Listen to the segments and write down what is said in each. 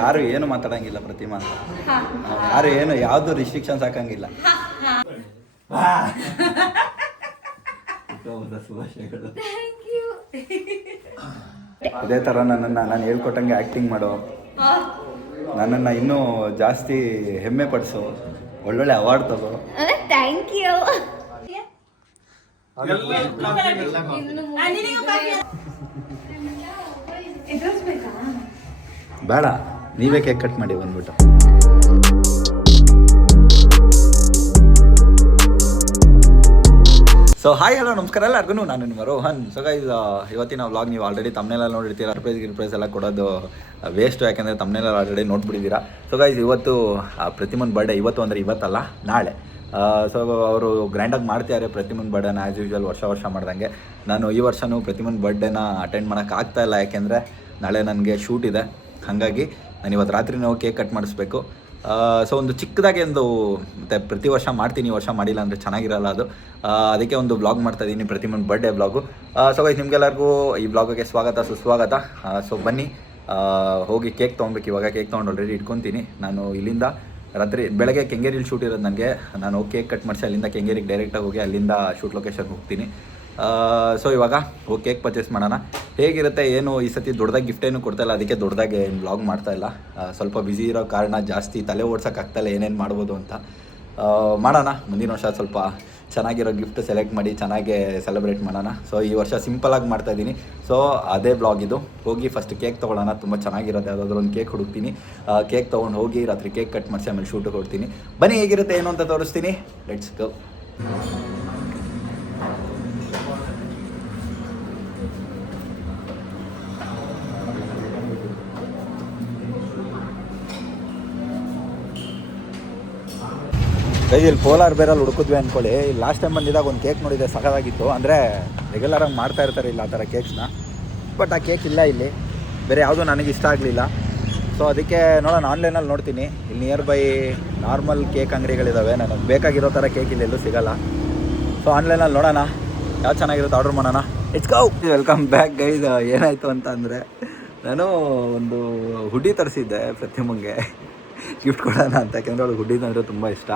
ಯಾರು ಏನು ಮಾತಾಡಂಗಿಲ್ಲ ಪ್ರತಿಮಾ, ಯಾರು ಏನು ಯಾವ್ದು ರಿಸ್ಟ್ರಿಕ್ಷನ್ಸ್ ಹಾಕಂಗಿಲ್ಲ. ಇದೇ ತರ ನಾನು ಹೇಳ್ಕೊಟ್ಟಂಗೆ ಆಕ್ಟಿಂಗ್ ಮಾಡೋ, ನನ್ನನ್ನು ಇನ್ನೂ ಜಾಸ್ತಿ ಹೆಮ್ಮೆ ಪಡಿಸು, ಒಳ್ಳೊಳ್ಳೆ ಅವಾರ್ಡ್ ತಗೋ. Thank you. ಬೇಡ, ನೀವೇ ಕೇಕ್ ಕಟ್ ಮಾಡಿ ಬಂದ್ಬಿಟ್ಟು. ಸೊ ಹಾಯ್ ಹಲೋ ನಮಸ್ಕಾರ ಎಲ್ಲರಿಗೂ, ನಾನು ನಿಮ್ಮ ರೋಹನ್. ಸೊ ಗೈಸ್, ಇವತ್ತಿನ ವ್ಲಾಗ್ ನೀವು ಆಲ್ರೆಡಿ ತಮ್ಮನೆಲ್ಲ ನೋಡಿರ್ತೀರ. ಸರ್ಪ್ರೈಸ್ ಎಲ್ಲ ಕೊಡೋದು ವೇಸ್ಟು, ಯಾಕೆಂದರೆ ತಮ್ಮನೆಲ್ಲ ಆಲ್ರೆಡಿ ನೋಡ್ಬಿಟ್ಟಿದ್ದೀರಾ. ಸೊ ಗೈಸ್, ಇವತ್ತು ಪ್ರತಿಮನ್ ಬರ್ಡೇ. ಇವತ್ತು ಅಂದರೆ ಇವತ್ತಲ್ಲ, ನಾಳೆ. ಸೊ ಅವರು ಗ್ರ್ಯಾಂಡಾಗಿ ಮಾಡ್ತಿದ್ದಾರೆ ಪ್ರತಿಮನ್ ಬರ್ಡೇನ, ಆ್ಯಸ್ ಯೂಶ್ವಲ್ ವರ್ಷ ಮಾಡ್ದಂಗೆ. ನಾನು ಈ ವರ್ಷವೂ ಪ್ರತಿಮನ್ ಬರ್ಡೇನ ಅಟೆಂಡ್ ಮಾಡೋಕ್ಕಾಗ್ತಾಯಿಲ್ಲ, ಯಾಕೆಂದರೆ ನಾಳೆ ನನಗೆ ಶೂಟ್ ಇದೆ. ಹಾಗಾಗಿ ನಾನು ಇವತ್ತು ರಾತ್ರಿ ನಾವು ಕೇಕ್ ಕಟ್ ಮಾಡಿಸ್ಬೇಕು. ಸೊ ಒಂದು ಚಿಕ್ಕದಾಗಿ ಒಂದು ಮತ್ತು ಪ್ರತಿ ವರ್ಷ ಮಾಡ್ತೀನಿ, ಈ ವರ್ಷ ಮಾಡಿಲ್ಲ ಅಂದರೆ ಚೆನ್ನಾಗಿರಲ್ಲ ಅದು. ಅದಕ್ಕೆ ಒಂದು ವ್ಲಾಗ್ ಮಾಡ್ತಾಯಿದ್ದೀನಿ, ಪ್ರತಿಮನ್ ಬರ್ಡೇ ವ್ಲಾಗು. ಸೊ ಗೈಸ್, ನಿಮಗೆಲ್ಲರಿಗೂ ಈ ವ್ಲಾಗಿಗೆ ಸ್ವಾಗತ ಸುಸ್ವಾಗತ. ಸೊ ಬನ್ನಿ, ಹೋಗಿ ಕೇಕ್ ತೊಗೊಬೇಕು. ಇವಾಗ ಕೇಕ್ ತೊಗೊಂಡು ಆಲ್ರೆಡಿ ಇಟ್ಕೊತೀನಿ. ನಾನು ಇಲ್ಲಿಂದ ಬೆಳಗ್ಗೆ ಕೆಂಗೇರಿಲಿ ಶೂಟ್ ಇರೋದು ನನಗೆ. ನಾನು ಕೇಕ್ ಕಟ್ ಮಾಡಿಸಿ ಅಲ್ಲಿಂದ ಕೆಂಗೇರಿಗೆ ಡೈರೆಕ್ಟಾಗಿ ಹೋಗಿ ಅಲ್ಲಿಂದ ಶೂಟ್ ಲೊಕೇಶನ್ಗೆ ಹೋಗ್ತೀನಿ. ಸೊ ಇವಾಗ ಹೋಗಿ ಕೇಕ್ ಪರ್ಚೇಸ್ ಮಾಡೋಣ. ಹೇಗಿರುತ್ತೆ ಏನು, ಈ ಸತಿ ದೊಡ್ಡದಾಗಿ ಗಿಫ್ಟ್ ಏನು ಕೊಡ್ತಾಯಿಲ್ಲ, ಅದಕ್ಕೆ ದೊಡ್ಡದಾಗಿ ಏನು ವ್ಲಾಗ್ ಮಾಡ್ತಾಯಿಲ್ಲ. ಸ್ವಲ್ಪ ಬ್ಯುಸಿ ಇರೋ ಕಾರಣ ಜಾಸ್ತಿ ತಲೆ ಓಡ್ಸೋಕ್ಕಾಗ್ತಾಯಿಲ್ಲ ಏನೇನು ಮಾಡ್ಬೋದು ಅಂತ. ಮಾಡೋಣ, ಮುಂದಿನ ವರ್ಷ ಸ್ವಲ್ಪ ಚೆನ್ನಾಗಿರೋ ಗಿಫ್ಟ್ ಸೆಲೆಕ್ಟ್ ಮಾಡಿ ಚೆನ್ನಾಗೇ ಸೆಲೆಬ್ರೇಟ್ ಮಾಡೋಣ. ಸೊ ಈ ವರ್ಷ ಸಿಂಪಲಾಗಿ ಮಾಡ್ತಾಯಿದ್ದೀನಿ. ಸೊ ಅದೇ ವ್ಲಾಗ್ ಇದು. ಹೋಗಿ ಫಸ್ಟ್ ಕೇಕ್ ತೊಗೊಳ್ಳೋಣ, ತುಂಬ ಚೆನ್ನಾಗಿರೋದು ಯಾವುದಾದ್ರೂ ಒಂದು ಕೇಕ್ ಹುಡುಕ್ತೀನಿ. ಕೇಕ್ ತೊಗೊಂಡು ಹೋಗಿ ರಾತ್ರಿ ಕೇಕ್ ಕಟ್ ಮಾಡಿಸಿ ಆಮೇಲೆ ಶೂಟಿಗೆ ಕೊಡ್ತೀನಿ. ಬನ್ನಿ, ಹೇಗಿರುತ್ತೆ ಏನು ಅಂತ ತೋರಿಸ್ತೀನಿ. Let's go. ಇಲ್ಲಿ ಪೋಲಾರ್ ಬೇರಲ್ಲಿ ಹುಡುಕಿದ್ವಿ ಅಂದ್ಕೊಳ್ಳಿ. ಇಲ್ಲಿ ಲಾಸ್ಟ್ ಟೈಮ್ ಬಂದಿದ್ದಾಗ ಒಂದು ಕೇಕ್ ನೋಡಿದೆ, ಸಖತ್ತಾಗಿತ್ತು. ಅಂದರೆ ರೆಗ್ಯುಲರಾಗಿ ಮಾಡ್ತಾ ಇರ್ತಾರೆ ಇಲ್ಲ ಆ ಥರ ಕೇಕ್ಸ್ನ, ಬಟ್ ಆ ಕೇಕ್ ಇಲ್ಲ ಇಲ್ಲಿ. ಬೇರೆ ಯಾವುದೂ ನನಗೆ ಇಷ್ಟ ಆಗಲಿಲ್ಲ. ಸೊ ಅದಕ್ಕೆ ನೋಡೋಣ, ಆನ್ಲೈನಲ್ಲಿ ನೋಡ್ತೀನಿ. ಇಲ್ಲಿ ನಿಯರ್ ಬೈ ನಾರ್ಮಲ್ ಕೇಕ್ ಅಂಗಡಿಗಳಿದ್ದಾವೆ, ನನಗೆ ಬೇಕಾಗಿರೋ ಥರ ಕೇಕ್ ಇಲ್ಲಿ ಎಲ್ಲೂ ಸಿಗೋಲ್ಲ. ಸೊ ಆನ್ಲೈನಲ್ಲಿ ನೋಡೋಣ ಯಾವ್ದು ಚೆನ್ನಾಗಿರುತ್ತೆ, ಆರ್ಡ್ರ್ ಮಾಡೋಣ. It's go. Welcome back guys. ಏನಾಯಿತು ಅಂತ ಅಂದರೆ, ನಾನು ಒಂದು ಹುಡಿ ತರಿಸಿದ್ದೆ ಪ್ರತಿಮಂಗೆ ಗಿಫ್ಟ್ ಕೊಡೋಣ ಅಂತ, ಯಾಕೆಂದರೆ ಅವಳು ಹುಡ್ಡಿದ ಅಂದರೆ ತುಂಬ ಇಷ್ಟ.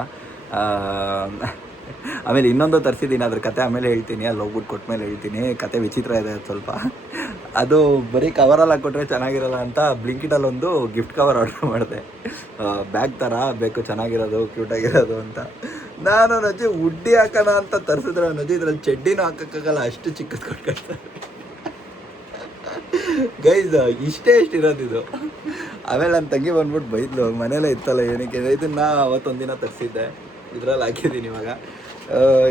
ಆಮೇಲೆ ಇನ್ನೊಂದು ತರಿಸಿದ್ದೀನಿ, ಅದ್ರ ಕತೆ ಆಮೇಲೆ ಹೇಳ್ತೀನಿ. ಅಲ್ಲಿ ಹೋಗ್ಬಿಟ್ಟು ಕೊಟ್ಟ ಮೇಲೆ ಹೇಳ್ತೀನಿ. ಕತೆ ವಿಚಿತ್ರ ಇದೆ ಸ್ವಲ್ಪ. ಅದು ಬರೀ ಕವರಲ್ಲಿ ಹಾಕ್ಕೊಟ್ರೆ ಚೆನ್ನಾಗಿರಲ್ಲ ಅಂತ ಬ್ಲಿಂಕಿಟಲ್ಲಿ ಒಂದು ಗಿಫ್ಟ್ ಕವರ್ ಆರ್ಡರ್ ಮಾಡಿದೆ. ಬ್ಯಾಗ್ ಥರ ಬೇಕು, ಚೆನ್ನಾಗಿರೋದು, ಕ್ಯೂಟಾಗಿರೋದು ಅಂತ. ನಾನು ನಜಿ ಹುಡ್ಡಿ ಹಾಕೋಣ ಅಂತ ತರಿಸಿದ್ರೆ ನಜಿ ಇದ್ರಲ್ಲಿ ಚಡ್ಡಿನೂ ಹಾಕೋಕ್ಕಾಗಲ್ಲ, ಅಷ್ಟು ಚಿಕ್ಕದು ಕೊಟ್ಕೊಳ್ತಾರೆ ಗೈಸ್. ಇರೋದಿದು. ಆಮೇಲೆ ನನ್ನ ತಂಗಿ ಬಂದ್ಬಿಟ್ಟು ಬೈದ್ಲು, ಮನೇಲೇ ಇತ್ತಲ್ಲ ಏನಕ್ಕೆ ಇದನ್ನು ಅವತ್ತೊಂದಿನ ತರಿಸಿದ್ದೆ, ಇದರಲ್ಲಿ ಹಾಕಿದ್ದೀನಿ ಇವಾಗ.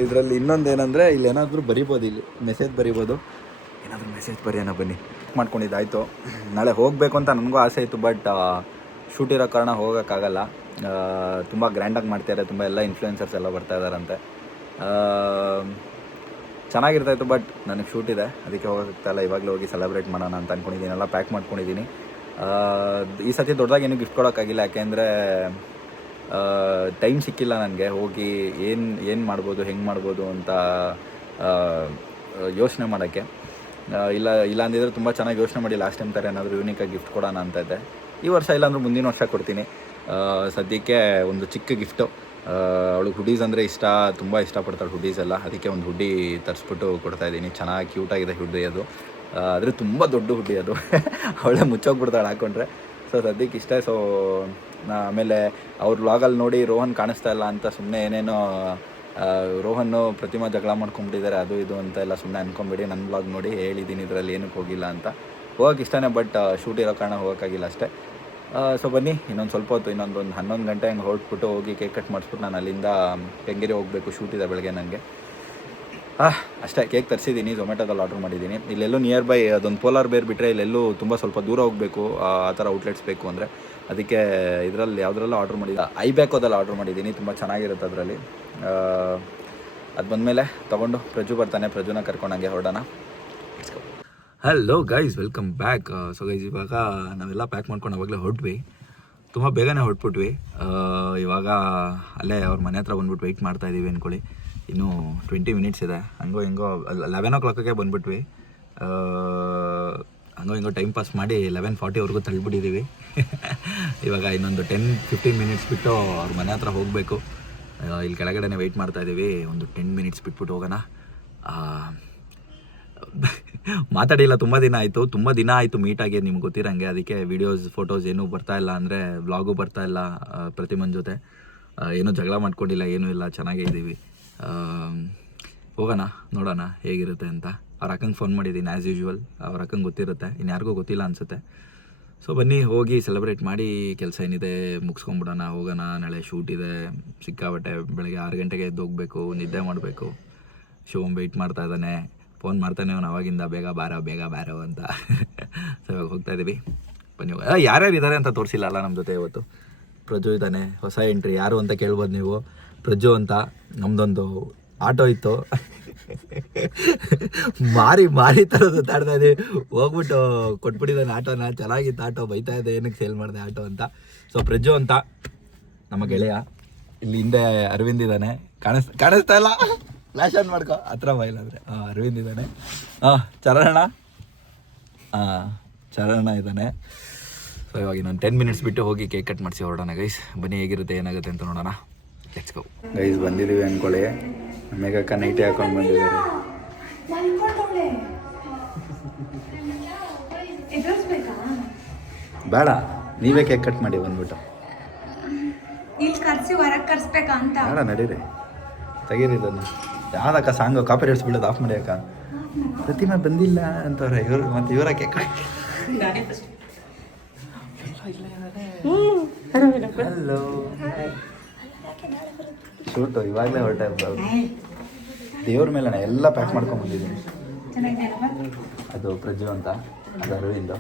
ಇದರಲ್ಲಿ ಇನ್ನೊಂದು ಏನಂದರೆ, ಇಲ್ಲಿ ಏನಾದರೂ ಬರಿಬೋದು, ಇಲ್ಲಿ ಮೆಸೇಜ್ ಬರಿಬೋದು. ಏನಾದರೂ ಮೆಸೇಜ್ ಬರೆಯೋಣ ಬನ್ನಿ. ಮಾಡ್ಕೊಂಡಿದ್ದಾಯಿತು. ನಾಳೆ ಹೋಗಬೇಕು ಅಂತ ನನಗೂ ಆಸೆ ಇತ್ತು, ಬಟ್ ಶೂಟ್ ಇರೋ ಕಾರಣ ಹೋಗೋಕ್ಕಾಗಲ್ಲ. ತುಂಬ ಗ್ರ್ಯಾಂಡಾಗಿ ಮಾಡ್ತಾರೆ, ತುಂಬ ಎಲ್ಲ ಇನ್ಫ್ಲೂಯೆನ್ಸರ್ಸ್ ಎಲ್ಲ ಬರ್ತಾ ಇದ್ದಾರಂತೆ. ಚೆನ್ನಾಗಿರ್ತಾಯಿತ್ತು, ಬಟ್ ನನಗೆ ಶೂಟ್ ಇದೆ, ಅದಕ್ಕೆ ಹೋಗೋಕ್ಕಾಗಲ್ಲ. ಇವಾಗಲೇ ಹೋಗಿ ಸೆಲೆಬ್ರೇಟ್ ಮಾಡೋಣ ಅಂತ ಅಂದ್ಕೊಂಡಿದ್ದೀನಿ. ಎಲ್ಲ ಪ್ಯಾಕ್ ಮಾಡ್ಕೊಂಡಿದ್ದೀನಿ. ಈ ಸತಿ ದೊಡ್ಡದಾಗಿ ಏನೂ ಗಿಫ್ಟ್ ಕೊಡೋಕ್ಕಾಗಿಲ್ಲ, ಯಾಕೆಂದರೆ ಟೈಮ್ ಸಿಕ್ಕಿಲ್ಲ ನನಗೆ. ಹೋಗಿ ಏನು ಮಾಡ್ಬೋದು, ಹೆಂಗೆ ಮಾಡ್ಬೋದು ಅಂತ ಯೋಚನೆ ಮಾಡೋಕ್ಕೆ. ಇಲ್ಲ ಅಂದಿದ್ರೆ ತುಂಬ ಚೆನ್ನಾಗಿ ಯೋಚನೆ ಮಾಡಿ ಲಾಸ್ಟ್ ಟೈಮ್ ಥರ ಏನಾದರೂ ಯೂನಿಕಾಗಿ ಗಿಫ್ಟ್ ಕೊಡೋಣ ಅಂತ ಇದ್ದೆ. ಈ ವರ್ಷ ಇಲ್ಲಾಂದ್ರೂ ಮುಂದಿನ ವರ್ಷ ಕೊಡ್ತೀನಿ. ಸದ್ಯಕ್ಕೆ ಒಂದು ಚಿಕ್ಕ ಗಿಫ್ಟು. ಅವಳಿಗೆ ಹುಡೀಸ್ ಅಂದರೆ ಇಷ್ಟ, ತುಂಬ ಇಷ್ಟಪಡ್ತಾಳೆ ಹುಡೀಸ್ ಎಲ್ಲ. ಅದಕ್ಕೆ ಒಂದು ಹುಡ್ಡಿ ತರಿಸ್ಬಿಟ್ಟು ಕೊಡ್ತಾಯಿದ್ದೀನಿ. ಚೆನ್ನಾಗಿ ಕ್ಯೂಟಾಗಿದೆ ಹುಡ್ಡಿ ಅದು. ಆದರೆ ತುಂಬ ದೊಡ್ಡ ಹುಡ್ಡಿ ಅದು. ಅವಳೇ ಮುಚ್ಚೋಗ್ಬಿಡ್ತಾಳೆ ಹಾಕ್ಕೊಂಡ್ರೆ. ಸೊ ಸದ್ಯಕ್ಕೆ ಇಷ್ಟ. ಸೊ ಆಮೇಲೆ ಅವ್ರ ವ್ಲಾಗಲ್ಲಿ ನೋಡಿ ರೋಹನ್ ಕಾಣಿಸ್ತಾ ಇಲ್ಲ ಅಂತ ಸುಮ್ಮನೆ ಏನೇನೋ ರೋಹನ್ನು ಪ್ರತಿಮಾ ಜಗಳ ಮಾಡ್ಕೊಂಬಿಟ್ಟಿದ್ದಾರೆ, ಅದು ಇದು ಅಂತ ಎಲ್ಲ ಸುಮ್ಮನೆ ಅಂದ್ಕೊಂಬಿಡಿ. ನನ್ನ ವ್ಲಾಗ್ ನೋಡಿ ಹೇಳಿದ್ದೀನಿ ಇದರಲ್ಲಿ ಏನಕ್ಕೆ ಹೋಗಿಲ್ಲ ಅಂತ. ಹೋಗೋಕೆ ಇಷ್ಟನೇ, ಬಟ್ ಶೂಟ್ ಇರೋ ಕಾರಣ ಹೋಗೋಕ್ಕಾಗಿಲ್ಲ ಅಷ್ಟೇ. ಸೊ ಬನ್ನಿ, ಇನ್ನೊಂದು ಸ್ವಲ್ಪ ಹೊತ್ತು, ಇನ್ನೊಂದು 11 ಗಂಟೆ ಹಂಗೆ ಹೊರಟ್ಬಿಟ್ಟು ಹೋಗಿ ಕೇಕ್ ಕಟ್ ಮಾಡಿಸ್ಬಿಟ್ಟು ನಾನು ಅಲ್ಲಿಂದ ಕೆಂಗೇರಿ ಹೋಗಬೇಕು. ಶೂಟ್ ಇದೆ ಬೆಳಗ್ಗೆ ನನಗೆ. ಅಷ್ಟೇ. ಕೇಕ್ ತರಿಸಿದ್ದೀನಿ, ಝೊಮ್ಯಾಟೋದಲ್ಲಿ ಆರ್ಡ್ರ್ ಮಾಡಿದ್ದೀನಿ. ಇಲ್ಲೆಲ್ಲೂ ನಿಯರ್ ಬೈ ಅದೊಂದು ಪೋಲಾರ್ ಬೇರ್ ಬಿಟ್ಟರೆ ಇಲ್ಲೆಲ್ಲೂ ತುಂಬ ಸ್ವಲ್ಪ ದೂರ ಹೋಗಬೇಕು, ಆ ಥರ ಔಟ್ಲೆಟ್ಸ್ ಬೇಕು ಅಂದರೆ. ಅದಕ್ಕೆ ಇದರಲ್ಲಿ ಯಾವುದ್ರಲ್ಲೂ ಆರ್ಡ್ರ್ ಮಾಡಿದ್ದೆ, ಐಬ್ಯಾಕೋದಲ್ಲಿ ಆರ್ಡ್ರ್ ಮಾಡಿದ್ದೀನಿ. ತುಂಬ ಚೆನ್ನಾಗಿರುತ್ತೆ ಅದರಲ್ಲಿ. ಅದು ಬಂದಮೇಲೆ ತೊಗೊಂಡು ಪ್ರಜು ಬರ್ತಾನೆ, ಪ್ರಜುನ ಕರ್ಕೊಂಡಂಗೆ ಹೊರಡೋಣ. Hello guys, welcome back. So guys, ಇವಾಗ ನಾವೆಲ್ಲ ಪ್ಯಾಕ್ ಮಾಡ್ಕೊಂಡು ಅವಾಗಲೇ ಹೊರಟ್ವಿ. ತುಂಬ ಬೇಗನೆ ಹೊರಟ್ಬಿಟ್ವಿ. ಇವಾಗ ಅಲ್ಲೇ ಅವ್ರ ಮನೆ ಹತ್ರ ಬಂದ್ಬಿಟ್ಟು ವೆಯ್ಟ್ ಮಾಡ್ತಾಯಿದ್ದೀವಿ ಅಂದ್ಕೊಳ್ಳಿ. ಇನ್ನೂ 20 ಮಿನಿಟ್ಸ್ ಇದೆ. ಹಂಗೋ ಹಿಂಗೋ 11 o'clockಗೆ ಬಂದುಬಿಟ್ವಿ. ಹಂಗೋ ಹಿಂಗೋ ಟೈಮ್ ಪಾಸ್ ಮಾಡಿ 11:40ವರೆಗೂ ತಳ್ಳಿಬಿಟ್ಟಿದ್ದೀವಿ. ಇವಾಗ ಇನ್ನೊಂದು 10-15 ಮಿನಿಟ್ಸ್ ಬಿಟ್ಟು ಅವ್ರ ಮನೆ ಹತ್ರ ಹೋಗಬೇಕು. ಇಲ್ಲಿ ಕೆಳಗಡೆನೇ ವೆಯ್ಟ್ ಮಾಡ್ತಾಯಿದ್ದೀವಿ. ಒಂದು 10 ಮಿನಿಟ್ಸ್ ಬಿಟ್ಬಿಟ್ಟು ಹೋಗೋಣ. ಮಾತಾಡಿಲ್ಲ, ತುಂಬ ದಿನ ಆಯಿತು ಮೀಟಾಗಿ, ನಿಮ್ಗೆ ಗೊತ್ತಿರಂಗೆ. ಅದಕ್ಕೆ ವೀಡಿಯೋಸ್ ಫೋಟೋಸ್ ಏನೂ ಬರ್ತಾಯಿಲ್ಲ, ಅಂದರೆ ವ್ಲಾಗು ಬರ್ತಾಯಿಲ್ಲ. ಪ್ರತಿಮನ್ ಜೊತೆ ಏನೂ ಜಗಳ ಮಾಡ್ಕೊಂಡಿಲ್ಲ, ಏನೂ ಇಲ್ಲ, ಚೆನ್ನಾಗೇ ಇದ್ದೀವಿ. ಹೋಗೋಣ, ನೋಡೋಣ ಹೇಗಿರುತ್ತೆ ಅಂತ. ಅವ್ರ ಅಕ್ಕಂಗೆ ಫೋನ್ ಮಾಡಿದ್ದೀನಿ ಆ್ಯಸ್ ಯೂಶ್ವಲ್. ಅವ್ರ ಅಕ್ಕಂಗೆ ಗೊತ್ತಿರುತ್ತೆ, ಇನ್ಯಾರಿಗೂ ಗೊತ್ತಿಲ್ಲ ಅನಿಸುತ್ತೆ. ಸೊ ಬನ್ನಿ ಹೋಗಿ ಸೆಲೆಬ್ರೇಟ್ ಮಾಡಿ ಕೆಲಸ ಏನಿದೆ ಮುಗಿಸ್ಕೊಂಬಿಡೋಣ, ಹೋಗೋಣ. ನಾಳೆ ಶೂಟ್ ಇದೆ ಸಿಕ್ಕಾಬಟ್ಟೆ. ಬೆಳಗ್ಗೆ 6 ಗಂಟೆಗೆ ಎದ್ದು ಹೋಗಬೇಕು, ನಿದ್ದೆ ಮಾಡಬೇಕು. ಶಿವಮ್ ವೆಯ್ಟ್ ಮಾಡ್ತಾ ಇದ್ದಾನೆ, ಫೋನ್ ಮಾಡ್ತಾನೆ ಅವನು ಅವಾಗಿಂದ, ಬೇಗ ಬಾರೋ ಅಂತ. ಸೊ ಇವಾಗ ಹೋಗ್ತಾಯಿದ್ದೀವಿ. ಬನ್ನಿ. ಯಾರ್ಯಾರು ಇದ್ದಾರೆ ಅಂತ ತೋರಿಸಿಲ್ಲ ಅಲ್ಲ ನಮ್ಮ ಜೊತೆ ಇವತ್ತು. ಪ್ರಜ್ಜು ಇದ್ದಾನೆ, ಹೊಸ ಎಂಟ್ರಿ. ಯಾರು ಅಂತ ಕೇಳ್ಬೋದು ನೀವು. ಪ್ರಜ್ಜು ಅಂತ. ನಮ್ಮದೊಂದು ಆಟೋ ಇತ್ತು, ಮಾರಿ ಥರದ್ದು ತಾಡ್ತಾ ಇದ್ದೀವಿ. ಹೋಗ್ಬಿಟ್ಟು ಕೊಟ್ಬಿಟ್ಟಿದ್ದಾನೆ ಆಟೋನ. ಚೆನ್ನಾಗಿತ್ತು ಆಟೋ, ಬೈತಾ ಇದೆ ಏನಕ್ಕೆ ಸೇಲ್ ಮಾಡಿದೆ ಆಟೋ ಅಂತ. ಸೊ ಪ್ರಜ್ಜು ಅಂತ ನಮ್ಮ ಗೆಳೆಯ. ಇಲ್ಲಿ ಹಿಂದೆ ಅರವಿಂದ್ ಇದ್ದಾನೆ, ಕಾಣಿಸ್ತಾ ಇಲ್ಲ, ಫ್ಲ್ಯಾಶ್ ಆನ್ ಮಾಡ್ಕೊ, ಹತ್ರ ಬೈಲಾದ್ರೆ. ಅರವಿಂದ್ ಇದ್ದಾನೆ. ಚರಣ ಇದ್ದಾನೆ. ಸೊ ಇವಾಗ ಇನ್ನೊಂದು 10 ಮಿನಿಟ್ಸ್ ಬಿಟ್ಟು ಹೋಗಿ ಕೇಕ್ ಕಟ್ ಮಾಡಿಸಿ ಹೊರಡೋಣ ಗೈಸ್. ಬನ್ನಿ ಹೇಗಿರುತ್ತೆ ಏನಾಗುತ್ತೆ ಅಂತ ನೋಡೋಣ. Let's go guys. ಬಂದಿದ್ದೀವಿ ಅಂದ್ಕೊಳ್ಳಿ. ಮೇಘಕ್ಕ ನೈಟಿ ಹಾಕೊಂಡು ಬಂದಿದ್ದಾರೆ. ಬೇಡ, ನೀವೇ ಕೇಕ್ ಕಟ್ ಮಾಡಿ ಬಂದ್ಬಿಟ್ಟು. ಬೇಡ ನಡೀರಿ, ತೆಗೀರಿ ಇದನ್ನು. ಯಾವ್ದಕ್ಕ ಸಾಂಗು ಕಾಪಿ ರೈಟ್ಸ್ ಬಿಡೋದು ಆಫ್ ಮಾಡಿ ಅಕ್ಕ. ಪ್ರತಿಮಾ ಬಂದಿಲ್ಲ ಅಂತವ್ರೆ ಇವರು, ಮತ್ತೆ ಇವರ ಕೇಕ್. ಹಲೋ, ಶೂಟು ಇವಾಗಲೇ ಹೊರಟ. ದೇವ್ರ ಮೇಲೆ ಎಲ್ಲ ಪ್ಯಾಕ್ ಮಾಡ್ಕೊಂಡು ಬಂದಿದ್ದೀನಿ. ಅದು ಪ್ರಜ್ಜು ಅಂತ, ಅದು ಅರವಿಂದು.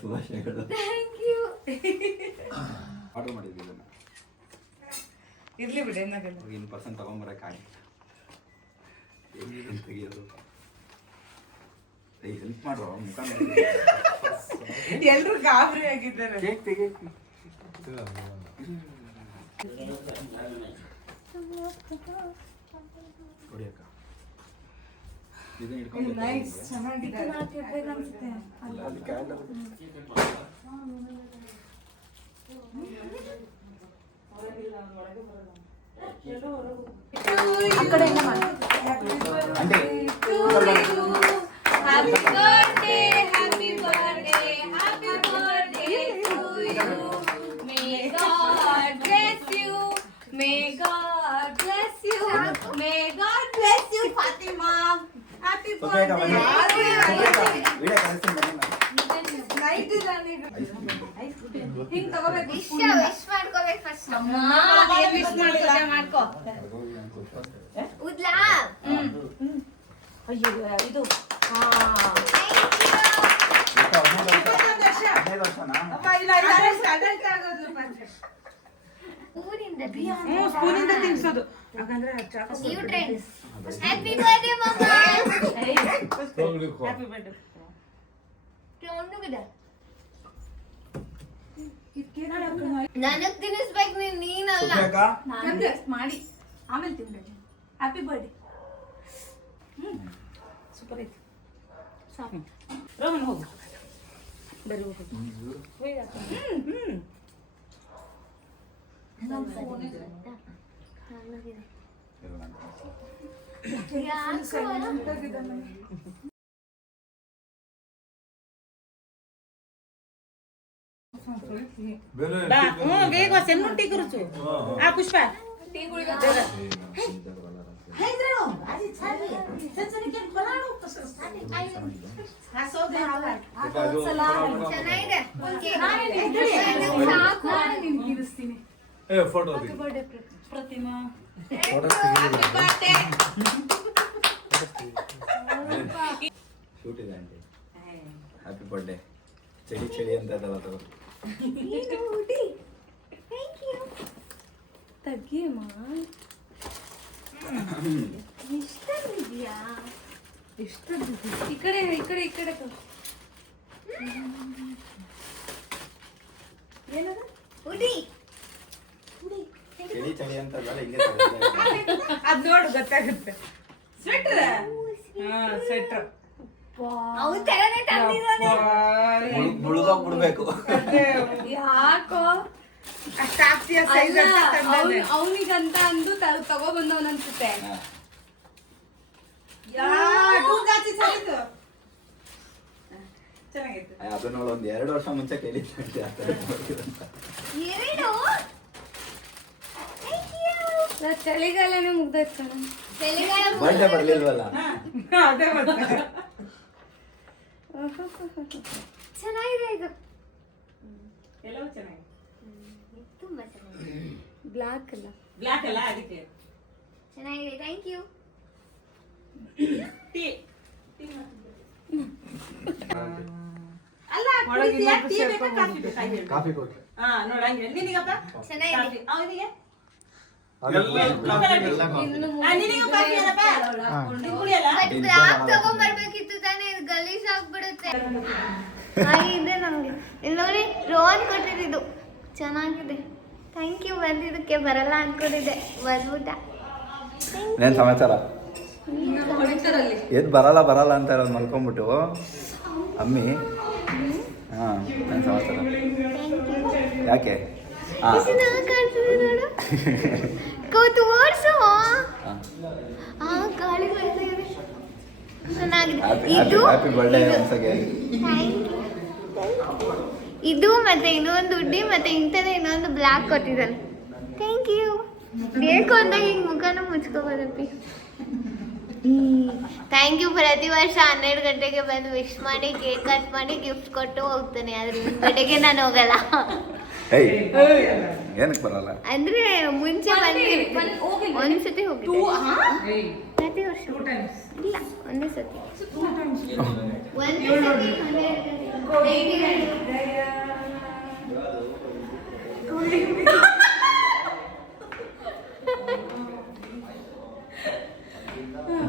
ಶುಭಾಶಯಗಳು. ಆರ್ಡರ್ ಮಾಡಿದ್ದೀವಿ ಇರ್ಲಿ ಬಿಡಿ, ಇನ್ ಪರ್ಸೆಂಟ್ ತಗೊಂಬರಕ್ಕಾಗಿ ತೆಗಿಯೋದು. ಹೆಲ್ಪ್ ಮಾಡುವ ಮುಖ ಎಲ್ಲರೂ ಗಾಬರಿ ಆಗಿದ್ದಾರೆ. ಕೇಕ್ ತೆಗಿ. ಹೊಡಿಯಕ್ಕ ಇದನ್ನ ಹಿಡ್ಕೊಂಡು ನೈಸ್, ಚೆನ್ನಾಗಿದೆ. ಆ ಕಡೆ ಎಲ್ಲ ಮಾಡಿ. Happy birthday, happy birthday, happy birthday to you. May God bless you, may God bless you, may God bless you, Fatima. Happy birthday. Night is running. ಹಿಂಗ್ ತಗೋಬೇಕು, ವಿಶ್ ಮಾಡ್ಕೋಬೇಕು ಫಸ್ಟ್. ವಿಶ್ ಮಾಡ್ಕೋ ಉದ್ಲಾ. ಅಯ್ಯೋ ಇದು ಸ್ಪೂನಿಂದ ತಿನ್ಸೋದು. Happy birthday mamma. Happy birthday. ನನಗ್ ತಿನ್ನಿಸ್ಬೇಕು, ನೀನಲ್ಲ. ಮಾಡಿ ಆಮೇಲೆ ತಿನ್ಬೇಕು. Happy birthday. ಸೂಪರ್ ಐತಿ. ಸಾಕು ರೋಹನ್ ಹೋಗು, ಬರೀ ಹೋಗು. ಬೇಗ ಸೆನ್ನುಂಟಿ ಗುರುಚು. ಆ ಪುಷ್ಪ ಪ್ರತಿಮಾ ಶೂಟ್ ಇದೆ ಆಂಟಿ. Happy birthday. ಚಳಿ ಅಂತ ಅದಲ್ಲ ತಗೋ. ತಗ್ಗಿಯಮ್ಮ. ಇಷ್ಟದಿದ್ಯಾ? ಈ ಕಡೆ ಹುಡಿ ಚಳಿ ಚಳಿ ಅಂತಲ್ಲ ಹಿಂಗೆ ಅದ್ ನೋಡು ಗೊತ್ತಾಗುತ್ತೆ ಸ್ವೆಟರ್ ಸ್ವೆಟರ್ ಅವನು ತರನೇ ತಂದಿದ್ದಾನೆ. ಮುಳುಗೋಗ್ಬಿಡ್ಬೇಕು. ಯಾಕೋ ಅಷ್ಟಾಗ್ತಿಯ ಸೈಜ್ ಅವನಿಗಂತ ಅಂದು ತಗೊಬಂದವನ್ ಅನ್ಸುತ್ತೆ. ಚೆನ್ನಾಗಿತ್ತು. ಅದು ನೋಡು ಒಂದ್ 2 ವರ್ಷ ಮುಂಚೆ ಕೇಳಿದ್ದೆ ಎರಡು ಚಳಿಗಾಲನೇ ಮುಗ್ದೋಯ್ತು ಕಣ. ಚಳಿಗಾಲ ಬರ್ಡೇ ಬರ್ಲಿಲ್ವಲ್ಲ. ಅದೇ ಮತ್ತೆ ಚೆನ್ನಾಗಿದೆ ಇದು. ಎಲ್ಲವೂ ಚೆನ್ನಾಗಿದೆ. ತುಂಬಾ ಚೆನ್ನಾಗಿದೆ. ಬ್ಲಾಕ್ ಅಲ್ಲ ಅದಕ್ಕೆ ಚೆನ್ನಾಗಿದೆ. Thank you. ಟೀ ಅಲ್ಲ ಕುಡಿತೀಯಾ? ಟೀ ಬೇಕಾ ಕಾಫಿ ಬೇಕಾ ಹೇಳು. ಕಾಫಿ ಕೊಟ್ರೆ ನೋಡು ಹಂಗೆ ನಿನಗಪ್ಪ ಚೆನ್ನಾಗಿದೆ. ಅವನಿಗೆ ಇನ್ನು ನಿನಗೂ ಕಾಫಿ ಅಲ್ಲಪ್ಪ ನೀನ್ ಕುಡಿಯಲ್ಲ? ಬಟ್ ಬ್ಲಾಕ್ ತಗೊಂಡ್ಬರ್ಬೇಕಿತ್ತು ತಾನೇ, ಇದು ಗಲೀಜ್ ಆಗ್ಬಿಡುತ್ತೆ. ಹಾಗೆ ಇದೆ ನಮ್ಗೆ. ಇಲ್ಲಿ ನೋಡಿ ರೋನ್ ಕೊಟ್ಟಿದ್ದು ಚೆನ್ನಾಗಿದೆ. Thank you. ಬಂದಿದ್ದಕ್ಕೆ ಬರಲ್ಲ ಅನ್ಕೊಂಡಿದ್ದೆ, ಬಂದ್ಬಿಟ್ಟ. ಏನ್ ಸಮಾಚಾರ? ಎದ್ ಬರಲ್ಲ ಅಂತ ಇರೋದು ಮಲ್ಕೊಂಡ್ಬಿಟ್ಟು ಅಮ್ಮಿ. ಹಾ ಏನ್ ಸಮಾಚಾರ? ಯಾಕೆ? ಹಾ ಕಾಣ್ತದೆ ನೋಡು. ಕೂತು ಓಡಿಸು. ಗಾಳಿ ಬರ್ತಾ ಇದೆ. ಚೆನ್ನಾಗಿದೆ. ಇದು happy birthday once again. Thank you. ಇದು ಮತ್ತೆ ಇನ್ನೊಂದು ಉಡ್ಡಿ ಮತ್ತೆ ಇಂಥದ್ದೇ ಇನ್ನೊಂದು ಬ್ಲಾಕ್ ಕೊಟ್ಟಿದ್ದಾನೆ. Thank you. ಬೇಕು ಅಂದಾಗ ಹಿಂಗೆ ಮುಖನೂ ಮುಚ್ಕೋಬೋದಪ್ಪಿ. Thank you. ಪ್ರತಿ ವರ್ಷ 12 ಗಂಟೆಗೆ ಬಂದು ವಿಶ್ ಮಾಡಿ ಕೇಕ್ ಕಟ್ ಮಾಡಿ ಗಿಫ್ಟ್ ಕೊಟ್ಟು ಹೋಗ್ತಾನೆ. ಆದ್ರೆ ಕಡೆಗೆ ನಾನು ಹೋಗಲ್ಲ. ಏಯ್ ಏನಕ್ಕೆ ಬರಲ್ಲ? ಅಂದ್ರೆ ಮುಂಚೆ ಬಂದಿರ್ತೀನಿ. ಒಂದ್ಸತಿ ಹೋಗಿದ್ದೆ ಪ್ರತಿ ವರ್ಷ. ಇಲ್ಲ ಒಂದೇ ಸತಿ. ಒಂದೇ ಸತಿ 12 ಗಂಟೆಗೆ.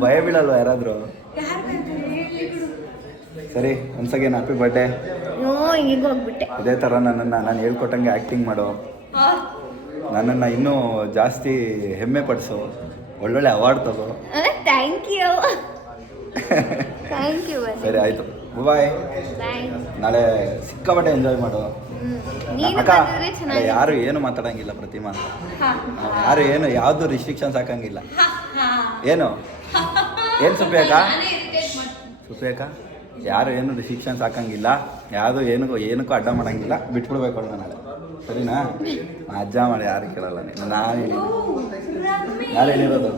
ಭಯ ಬೀಳಲ್ವಾ ಯಾರಾದ್ರೂ? ಸರಿ ಒನ್ಸ್ ಅಗೇನ್ ಹ್ಯಾಪಿ ಬರ್ಡೇ. ಈಗ ಹೋಗ್ಬಿಟ್ಟೆ. ಇದೇ ಥರ ನಾನು ಹೇಳ್ಕೊಟ್ಟಂಗೆ ಆ್ಯಕ್ಟಿಂಗ್ ಮಾಡು, ನನ್ನನ್ನು ಇನ್ನೂ ಜಾಸ್ತಿ ಹೆಮ್ಮೆ ಪಡಿಸು, ಒಳ್ಳೊಳ್ಳೆ ಅವಾರ್ಡ್ ತಗೋ. Thank you. Thank you. ಸರಿ ಆಯಿತು, ಬಾಯ್. ಬಾಯ್. ನಾಳೆ ಸಿಕ್ಕಾಪಟ್ಟೆ ಎಂಜಾಯ್ ಮಾಡು. ನೀನು ಅಕ್ಕ ಬಂದಿದ್ರೆ ಚೆನ್ನಾಗಿ. ಯಾರು ಏನು ಮಾತಾಡಂಗಿಲ್ಲ ಪ್ರತಿಮಾ. ಯಾರು ಏನು ಯಾವುದು ರಿಸ್ಟ್ರಿಕ್ಷನ್ಸ್ ಹಾಕಂಗಿಲ್ಲ. ಏನು ಸುಪ್ರಿಯಕ್ಕ ಯಾರು ಏನು ರಿಸ್ಟ್ರಿಕ್ಷನ್ಸ್ ಹಾಕಂಗಿಲ್ಲ, ಯಾವುದು ಏನಕ್ಕೂ ಅಡ್ಡ ಮಾಡಂಗಿಲ್ಲ. ಬಿಟ್ಬಿಡ್ಬೇಕು ಅವ್ಳನ್ನ ನಾಳೆ, ಸರಿನಾ? ಅಜ್ಜ ಮಾಡಿ ಯಾರು ಕೇಳಲ್ಲ. ನಾನು ಯಾರು ಹೇಳಿರೋದು?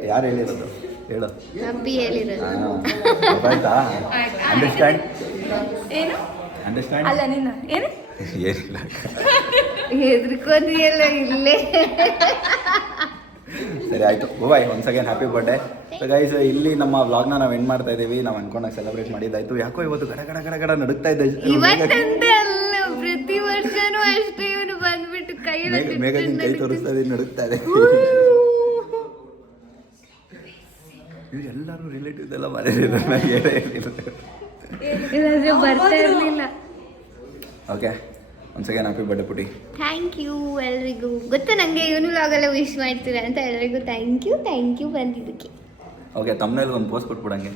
ಯಾರು ಹೇಳಿರೋದು? ಹೇಳು. ಅಪ್ಪಿ ಹೇಳಿರೋದು. ಆಯ್ತಾ? ಅಂಡರ್ಸ್ಟ್ಯಾಂಡ್? ಅಲ್ಲ ನೀನು ಏನು ಏನಿಲ್ಲ. ಹೆದರ್ಕೋದಿಯಲ್ಲ ಇಲ್ಲೇ. ಸರಿ ಆಯಿತು, bye. Once again happy birthday. So guys, ಇಲ್ಲಿ ನಮ್ಮ ವ್ಲಾಗ್ನ ನಾವು ಎಂಡ್ ಮಾಡ್ತಾ ಇದ್ದೀವಿ. ನಾವು ಅನ್ಕೊಂಡಾಗ ಸೆಲೆಬ್ರೇಟ್ ಮಾಡಿದ್ದಾಯ್ತು. ಯಾಕೋ ಇವತ್ತು ಗಡ ನಡುಕ್ತಾ ಇದ್ದೆ. ಇವತ್ತಂತ ಅಲ್ಲ, ಪ್ರತಿ ವರ್ಷನೂ ಅಷ್ಟೇ. ಇವನು ಬಂದ್ಬಿಟ್ಟು ಮೇಘನ್ ಕೈ ತೋರಿಸ್ತಾ ಇದ್ದೀನಿ, ನಡುಕ್ತಾ ಇದೆ. ಎಲ್ಲರೂ ರಿಲೇಟಿವ್ಸ್ ಎಲ್ಲ ಮನೆಯಲ್ಲಿದ್ದಾರೆ, ಬರ್ತಾ ಇರಲಿಲ್ಲ. Okay, once again happy birthday ಪುಟಿ. ಥ್ಯಾಂಕ್ ಯು ಎಲ್ರಿಗೂ. ಗೊತ್ತು ನನಗೆ ಇವನು ಲಾಗೆಲ್ಲ ವಿಶ್ ಮಾಡ್ತೀರಾ ಅಂತ. ಎಲ್ರಿಗೂ ಥ್ಯಾಂಕ್ ಯು ಬಂದಿದ್ದಕ್ಕೆ. ಓಕೆ, ತಮ್ಮನೇಲಿ ಒಂದು ಪೋಸ್ಟ್ ಕೊಟ್ಬಿಡಂಗೆ.